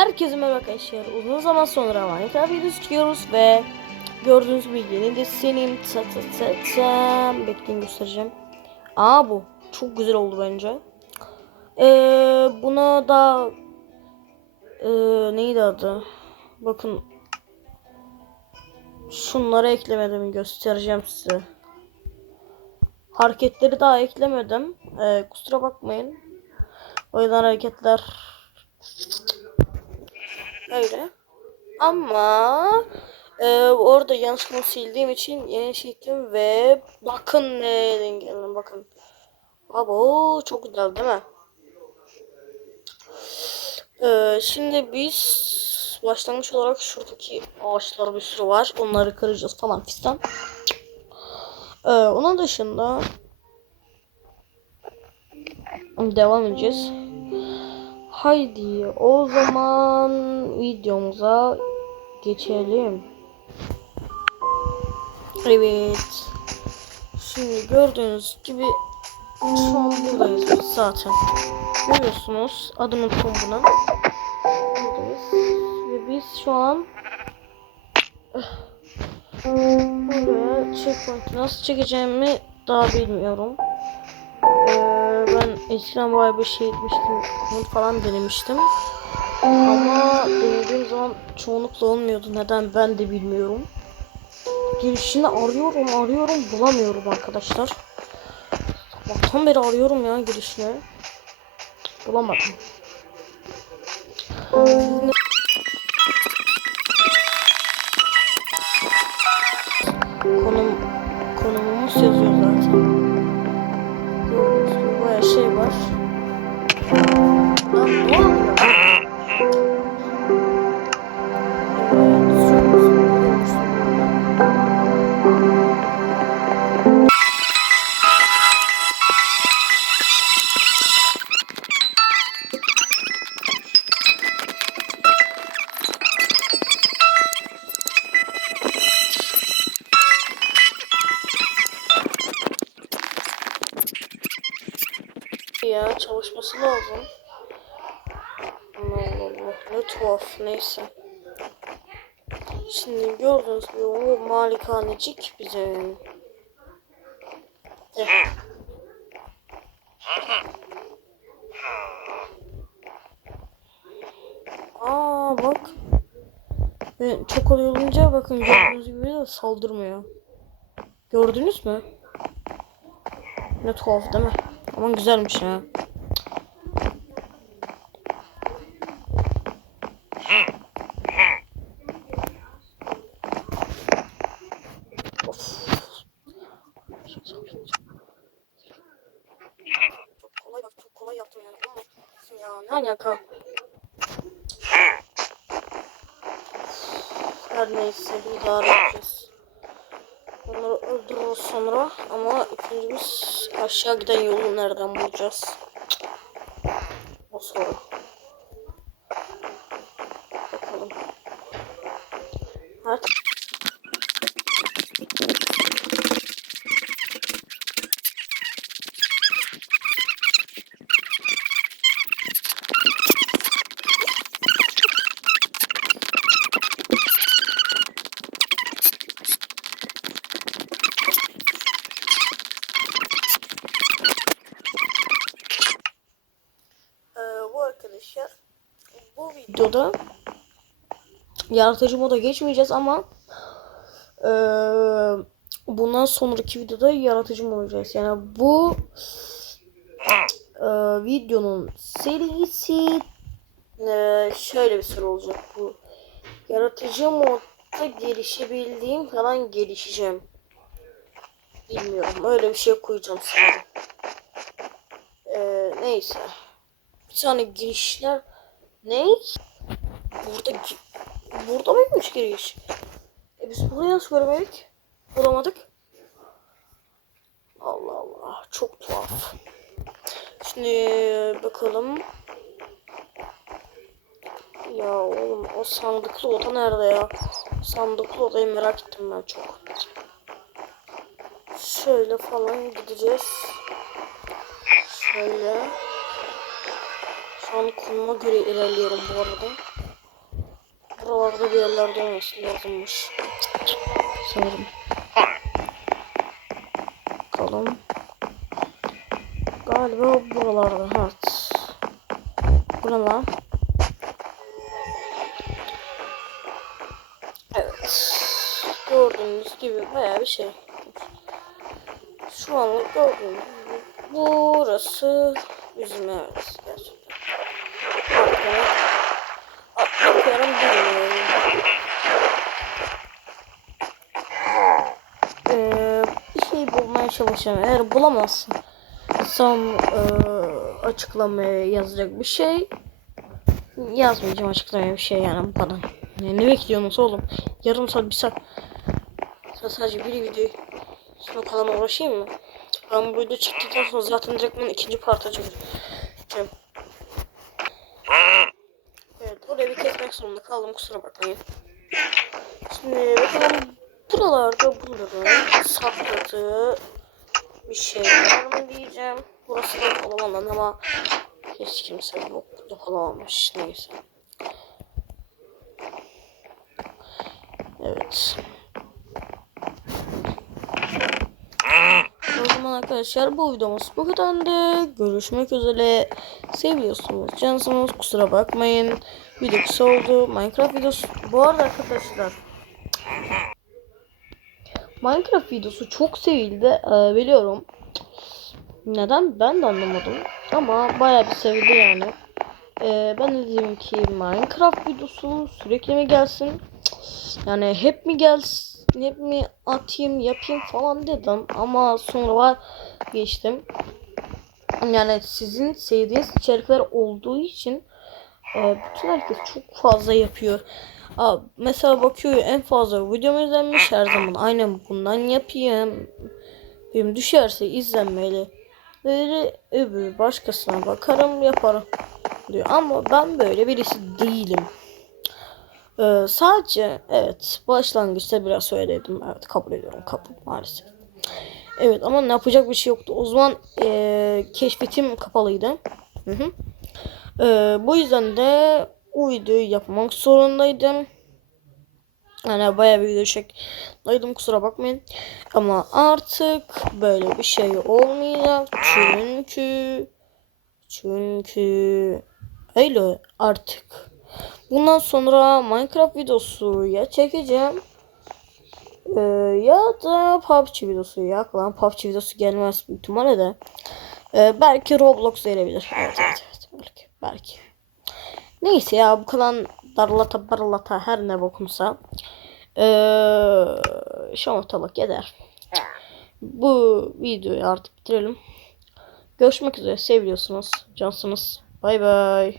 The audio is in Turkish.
Herkese merhaba arkadaşlar. Uzun zaman sonra Minecraft videosu çıkıyoruz ve gördüğünüz gibi yeni de senin ta ta bekleyin göstereceğim. Aa bu çok güzel oldu bence. Ee, buna da ee, neydi adı? Bakın şunları eklemedim göstereceğim size. Hareketleri daha eklemedim. Ee, kusura bakmayın. O yüzden hareketler Öyle. Ama e, orada yanlışlıkla sildiğim için yeni çektim ve bakın ne dengeldim bakın. Abo çok güzel değil mi? E, şimdi biz başlangıç olarak şuradaki ağaçlar bir sürü var. Onları kıracağız falan fistan. E, onun dışında devam edeceğiz. Haydi o zaman videomuza geçelim. Evet. Şimdi gördüğünüz gibi şu an buradayız zaten. Görüyorsunuz adını unuttum buna. Buradayız. Ve biz şu an buraya checkpoint nasıl çekeceğimi daha bilmiyorum. Eskiden bayağı bir şey etmiştim. Bunu falan denemiştim. Ama denediğim zaman çoğunlukla olmuyordu. Neden ben de bilmiyorum. Girişini arıyorum arıyorum bulamıyorum arkadaşlar. Sabahtan beri arıyorum ya girişini. Bulamadım. Konum konumumuz yazıyor ya çalışması lazım. Allah Allah ne tuhaf neyse. Şimdi gördüğünüz gibi o malikanecik bizim. Eh. Aa bak. Çok olunca bakın gördüğünüz gibi de saldırmıyor. Gördünüz mü? Ne tuhaf değil mi? Ama güzelmiş ha. Of. Çok kolay bak çok kolay yaptım yani. Ama ya ne alaka? Her neyse idare edeceğiz. Onları öldürürüz sonra ama biz aşağı giden yolu nereden bulacağız? O soru. Bakalım. Artık Ee, bu arkadaşlar bu videoda yaratıcı moda geçmeyeceğiz ama eee, bundan sonraki videoda yaratıcı mod olacağız. Yani bu eee, videonun serisi eee, şöyle bir soru olacak bu. Yaratıcı modda gelişebildiğim falan gelişeceğim. Bilmiyorum. Öyle bir şey koyacağım sana. Eee, neyse. Bir tane girişler ne? Burada burada mıymış giriş? E biz burayı nasıl görmedik? Bulamadık. Allah Allah çok tuhaf. Şimdi bakalım. Ya oğlum o sandıklı oda nerede ya? Sandıklı odayı merak ettim ben çok. Şöyle falan gideceğiz. Şöyle. Şu an konuma göre ilerliyorum bu arada. Buralarda bir yerlerde olması lazımmış. Sanırım. Bakalım. Galiba buralarda. Evet. Buralar. Evet. Gördüğünüz gibi bayağı bir şey. Şu anlık gördüğünüz gibi burası bizim evet gerçekten. Bakın. Bakıyorum bilmiyorum. Ee, bir şey bulmaya çalışacağım. Eğer bulamazsın son e, açıklamaya yazacak bir şey yazmayacağım açıklamaya bir şey yani bana. Ne, ne bekliyorsunuz oğlum? Yarım saat bir saat. Sen sadece bir video sonra kalan uğraşayım mı? Ben bu video çıktıktan sonra zaten direkt ikinci parta çekeceğim. Oraya bir kesmek zorunda kaldım kusura bakmayın. Şimdi bakalım buralarda bunları sakladığı bir şey var mı diyeceğim. Burası da olamam ama hiç kimse yok burada olamamış. Neyse. Evet. O zaman arkadaşlar bu videomuz bu kadardı. Görüşmek üzere. Seviyorsunuz. Cansınız. Kusura bakmayın. Video kısa oldu. Minecraft videosu. Bu arada arkadaşlar. Minecraft videosu çok sevildi. Ee, biliyorum. Neden? Ben de anlamadım. Ama bayağı bir sevildi yani. Ee, ben de dedim ki Minecraft videosu sürekli mi gelsin? Yani hep mi gelsin? Hep mi atayım yapayım falan dedim. Ama sonra geçtim. Yani sizin sevdiğiniz içerikler olduğu için e, bütün herkes çok fazla yapıyor. Aa, mesela bakıyor en fazla videom izlenmiş her zaman aynen bundan yapayım. Benim düşerse izlenmeli. Böyle öbür başkasına bakarım yaparım diyor. Ama ben böyle birisi değilim. Ee, sadece evet başlangıçta biraz söyledim. Evet kabul ediyorum kabul maalesef. Evet ama ne yapacak bir şey yoktu. O zaman e, keşfetim kapalıydı. Hı hı. E, bu yüzden de o videoyu yapmak zorundaydım. Yani bayağı bir video çektim kusura bakmayın. Ama artık böyle bir şey olmayacak. Çünkü çünkü öyle artık. Bundan sonra Minecraft videosu ya çekeceğim ee, ya da PUBG videosu ya falan PUBG videosu gelmez büyük ihtimalle de. Ee, belki Roblox gelebilir. Evet evet evet belki belki. Neyse ya bu kalan darlata barlata her ne bokumsa. Ee, şu ortalık eder. Bu videoyu artık bitirelim. Görüşmek üzere. Seviyorsunuz. Cansınız. Bay bay.